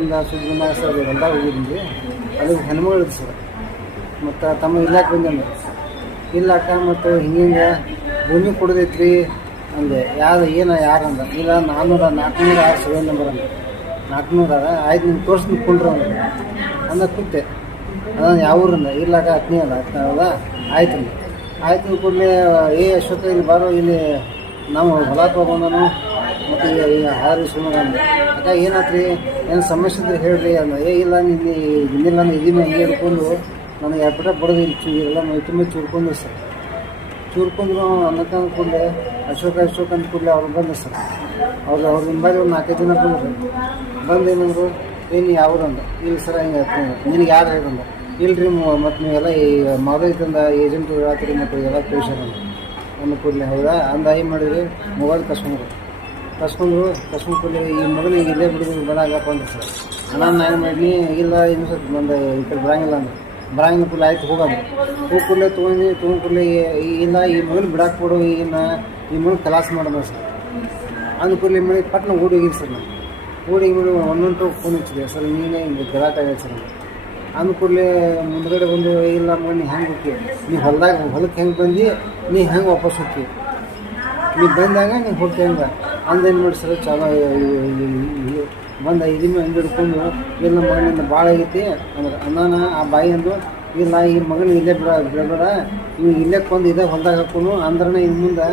ಒಂದು ಸುದ್ದಿನಾಗ ಸರ್ ಹೊಲ್ದಾಗ ಹೋಗಿದ್ವಿ. ಅದಕ್ಕೆ ಹೆಣ್ಮಗಳು ಸರ್ ಮತ್ತು ತಮ್ಮ ಇಲ್ಲಾಕ ಬಂದಂದು ಇಲ್ಲಾಕ ಮತ್ತು ಹಿಂಗೆ ಭೂಮಿ ಕೊಡೋದೈತ್ರಿ ಅಂದೆ. ಯಾರಂದ ಇಲ್ಲ 406 ಸರ್ವೆ ನಂಬರ್ ಅಂದ. 400 ಆಯ್ತು ನಿಮ್ಗೆ ತೋರಿಸಿ ನಿಂತ್ಕೊಂಡ್ರು ಅಂದ ಕೂತೆ. ಅದನ್ನು ಯಾವ ಊರಿಂದ ಇಲ್ಲಾಕ 10 ಹೌದಾ ಆಯ್ತು ಆಯ್ತು ಕೂಡಲೇ ಅಶ್ವತ್ಥ ಇಲ್ಲಿ ಬಾರೋ, ಇಲ್ಲಿ ನಾವು ಹೊಲ ತೊಗೊಂಡನು ಮತ್ತು ಈಗ ಹಾರಿ ಸುಮ್ಮನೆ ಅಂದೆ. ಅಕ್ಕ ಏನಾತ್ರಿ, ಏನು ಸಮಸ್ಯೆ ಇದ್ರೆ ಹೇಳ್ರಿ ಅಂದ. ಇಲ್ಲ ಇನ್ನಿಲ್ಲ ಇದೀನಿ ಹಂಗೆ ಹಿಡ್ಕೊಂಡು ನನಗೆ ಎಪ್ಪಟ ಬಡದು ಇಲ್ಲಿ ಎಲ್ಲ ಮೈ ತುಂಬ ಚೂರ್ಕೊಂಡ್ರು ಸರ್. ಚೂರ್ಕೊಂಡ್ರು ಅನ್ನಕ್ಕೆ ಕೂಡಲೇ ಅಶೋಕ್ ಅಂತ ಕೂಡಲೇ ಅವ್ರು ಬಂದರು ಸರ್. ಅವ್ರ ಹಿಂಬಾಗಿ ಒಂದು 4-5 ಜನ ಬಂದರು. ಬಂದು ಏನಂದ್ರು, ಏನು ಯಾವ್ದಂದ. ಇಲ್ಲ ಸರ್ ಹಿಂಗೆ ನಿನಗೆ ಯಾರು ಹೇಳಂದ. ಇಲ್ರಿ ಮತ್ತು ನೀವೆಲ್ಲ ಈ ಮಾದರಿತಂದ ಏಜೆಂಟ್ ಹೇಳತ್ತೀರಿ ಮತ್ತು ಎಲ್ಲ ಪೇಷನ್ ಅಂದ ಕೂಡಲೇ ಹೌದಾ ಅಂದ. ಏನು ಮಾಡಿದ್ರಿ, ಮೊಬೈಲ್ ಕಸ್ಕೊಂಡ್ರು ಕೂಡಲೇ ಈ ಮಗನಿಗೆ ಇಲ್ಲೇ ಬಿಡೋದು ಬೇಡಾಗಪ್ಪ ಅಂದ್ರು ಸರ್. ನಾನು ಏನು ಮಾಡೀನಿ, ಇಲ್ಲ ಇನ್ನೂ ಸ್ವಲ್ಪ ಬಂದು ಈ ಕಡೆ ಬರಂಗಿಲ್ಲ ಅಂದ್ರೆ ಬರಂಗಿಲ್ಲ ಕೂಡಲೇ ಆಯ್ತು ಹೋಗೋದು. ಕೂಡಲೇ ತೊಗೊಂಡು ಕೂಡಲೇ ಇಲ್ಲ ಈ ಮಗನ ಬಿಡಾಕ್ ಕೊಡು, ಈ ಮಗನ ಕಲಾಸ ಮಾಡೋದು ಸರ್. ಅಂದ ಕೂಡಲೇ ಮನೆ ಪಟ್ನ ಓಡಿ ಹೋಗಿದ್ದು ಸರ್. ನಾನು ಓಡಿ ಒಂದೊಂದು ಫೋನ್ ಹಚ್ಚಿದೆ ಸರ್, ನೀನೇ ಹಿಂಗೆ ಗಲಾಟೆ ಆಗೈತೆ ಸರ್. ಅಂದ ಕೂಡಲೇ ಮುಂದ್ಗಡೆ ಬಂದು ಇಲ್ಲ ಮಗನ ಹೆಂಗೆ ಹೋಗಿ ನೀ ಹೊಲಕ್ಕೆ ಹೆಂಗೆ ಬಂದು ನೀ ಹೆಂಗೆ ವಾಪಸ್ ಹೋಗಿ ನೀ ಬಂದಾಗ ನೀನು ಹೋಗ್ತಿ ಹೆಂಗೆ ಅಂದೇನು ಮಾಡಿ ಸರ್. ಚಾಲೋ ಬಂದ ಇದನ್ನು ಹಂಗೆ ಹಿಡ್ಕೊಂಡು ಇಲ್ಲ ಮಗನಿಂದ ಭಾಳ ಆಗೈತಿ ಅಂದ್ರೆ ಅನ್ನಾನ ಆ ಬಾಯಿ ಅಂದು ಇಲ್ಲ ಈ ಮಗನ ಇಲ್ಲೇ ಬಿಡಬೇಡ, ಇವು ಇಲ್ಲೇ ಕೊಂದು ಇದೇ ಹೊಲ್ದಾಗ ಹಾಕೋನು ಅಂದ್ರೆ ಇನ್ನು ಮುಂದೆ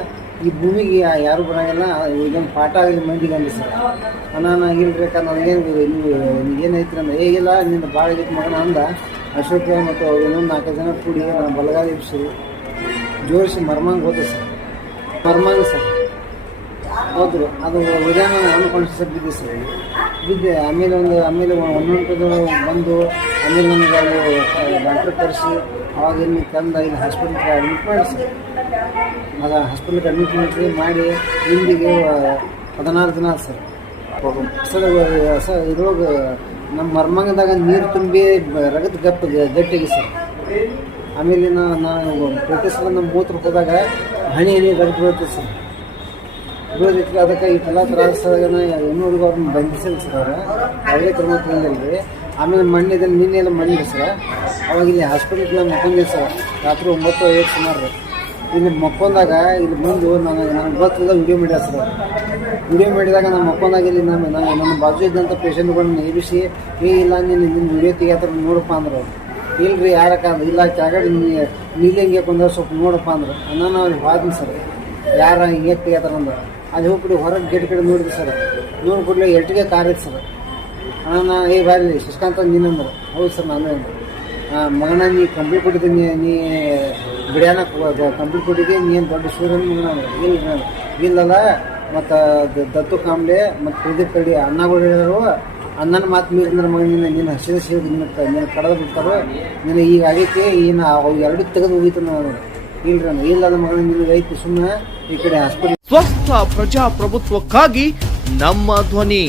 ಈ ಭೂಮಿಗೆ ಯಾರು ಬರೋಂಗಿಲ್ಲ, ಇದೊಂದು ಪಾಠ ಆಗಲಿ ಮಂದಿಗೆ ಅಂದಿ ಸರ್. ಅನ್ನಾನ ಇಲ್ಬೇಕ ನನಗೇನು ಏನೈತಿ ಅಂದ್ರೆ ಇಲ್ಲ ನಿಂದ ಭಾಳ ಆಗೈತಿ ಮಗನ ಅಂದ. ಅಶೋಕ ಮತ್ತು ಇನ್ನೊಂದು 4 ಜನ ಕೂಡಿ ನಾನು ಬಲಗಾಲ ಇಬ್ಸಿರಿ ಜೋಡಿಸಿ ಮರ್ಮಂಗೆ ಹೋದೆ ಸರ್. ಮರ್ಮಂಗೆ ಸರ್ ಹೋದ್ರು. ಅದು ಉದಾಹರಣೆ ಅನ್ಕಾನ್ಷಿಯಸ್ ಬಿದ್ದೆ ಸರ್. ಬಿದ್ದೆ ಆಮೇಲೆ ಒಂದೊಂದು ಬಂದು ಆಮೇಲೆ ನನಗೆ ಅಲ್ಲಿ ಡಾಕ್ಟ್ರ್ ಕರೆಸಿ ಅವಾಗ ಇಲ್ಲಿ ತಂದು ಇಲ್ಲಿ ಹಾಸ್ಪಿಟ್ಲಿಗೆ ಅಡ್ಮಿಟ್ ಮಾಡಿ ಸರ್. ಅದು ಹಾಸ್ಪಿಟ್ಲಿಗೆ ಅಡ್ಮಿಟ್ ಮಾಡಿ ಇಂದಿಗೆ 16 ದಿನ ಸರ್. ಸರ್ ಇದ್ರೊಳಗೆ ನಮ್ಮ ಮರ್ಮಂಗದಾಗ ನೀರು ತುಂಬಿ ರಗತ್ ಗಟ್ಟಿಗೆ ಸರ್. ಆಮೇಲೆ ನಾನು ಪ್ರತಿ ಸಲ ನಮ್ಮ ಮೂತ್ರ ಹೋದಾಗ ಹನಿ ರಗತ್ ಬೀಳುತ್ತೆ ಸರ್. ಬೀಳೋದಕ್ಕೆ ಅದಕ್ಕೆ ಇಷ್ಟೆಲ್ಲ ತ್ರಾಸನ ಇನ್ನೂರಿಗೆ ಅವ್ರನ್ನ ಬಂಧಿಸಿಲ್ಲ ಸರ್. ಅವ್ರು ಯಾವುದೇ ಕ್ರಮ ತಗೊಂಡಿಲ್ಲ. ಆಮೇಲೆ ಮಣ್ಣಿದಲ್ಲಿ ನಿನ್ನೆಲ್ಲ ಮಣ್ಣಿದೆ ಸರ್. ಅವಾಗ ಇಲ್ಲಿ ಹಾಸ್ಪಿಟ್ಲಿಗೆ ಮಕ್ಕೊಂಡಿದ್ದೆ ಸರ್. ರಾತ್ರಿ 9:50 ಸುಮಾರು ಇಲ್ಲಿ ಮಕ್ಕೊಂದಾಗ ಇಲ್ಲಿ ಬಂದು ನನಗೆ ಗೊತ್ತಿಲ್ಲ ವಿಡಿಯೋ ಮಾಡಿದ ಸರ್. ವಿಡಿಯೋ ಮಾಡಿದಾಗ ನಾನು ಮಕ್ಕೊಂದಾಗ ಇಲ್ಲಿ ನಮ್ಮ ಬಾಜು ಇದ್ದಂಥ ಪೇಷಂಟ್ಗಳನ್ನ ಎಬ್ಬಿಸಿ ಇಲ್ಲ ನಿನ್ನ ವಿಡಿಯೋ ತೆಗಿಯತ್ರ ನೋಡಪ್ಪ ಅಂದ್ರೆ ಅವ್ರು ಇಲ್ರಿ ಯಾರಕ್ಕ ಇಲ್ಲ ಕೆಳಗಡೆ ನೀಲಿ ಹಿಂಗೆ ಕೊಂದ್ರೆ ಸ್ವಲ್ಪ ನೋಡಪ್ಪ ಅಂದ್ರೆ ನಾನು ಅವ್ರಿಗೆ ಹೋದ್ನಿ ಸರ್. ಯಾರ ಹಿಂಗೆ ತೆಗಿಯತ್ತಾರ ಅಂದ್ರೆ ಅದು ಹೋಗ್ಬಿಟ್ಟು ಹೊರಗೆ ಗೇಟ್ ಕಡೆ ನೋಡಿದ್ವಿ ಸರ್. ನೋಡ್ಬಿಡ್ಲೆ ಎರ್ಟಿಗೆ ಕಾರ್ ಐತೆ ಸರ್. ನಾನು ಬಾರಿ ಶಶಿಕಾಂತ ನೀನಂದ್ರೆ ಹೌದು ಸರ್ ನಾನು ಮಗನ ನೀ ಕಂಪ್ಲೀಟ್ ಕೊಟ್ಟಿದ್ದೀನಿ, ನೀ ಬಿಡ್ಯಾನ ಕಂಪ್ಲೀಟ್ ಕೊಟ್ಟಿದ್ದೆ, ನೀನು ದೊಡ್ಡ ಸೂರ್ಯನ ಮಗನ ಅಂದ್ರೆ ಇಲ್ಲಲ್ಲ ಮತ್ತು ದತ್ತು ಕಾಂಬ್ಳೆ ಮತ್ತು ಪ್ರದೀಪ್ ಕಡಿ ಅಣ್ಣಗಳು ಹೇಳಿದ್ರು ಅಣ್ಣನ ಮಾತು ಮೀರಿದ್ರೆ ಮಗನಿಂದ ನೀನು ಹಸಿದ ಸೇರಿ ನಿನ್ನ ಕಳೆದು ಬಿಡ್ತಾರೋ ನೀನು ಈಗ ಆಗೈತಿ ಅವು ಎರಡು ತೆಗೆದು ಹೋಗಿತ್ತು ನಾನು ಇಲ್ರಿ ಇಲ್ಲದ ಮಗನ ನಿನಗೆ ಐತಿ ಸುಮ್ಮನೆ ಈ ಕಡೆ ಹಾಸ್ಪಿಟಲ್. ಸ್ವಸ್ಥ ಪ್ರಜಾಪ್ರಭುತ್ವಕ್ಕಾಗಿ ನಮ್ಮ ಧ್ವನಿ.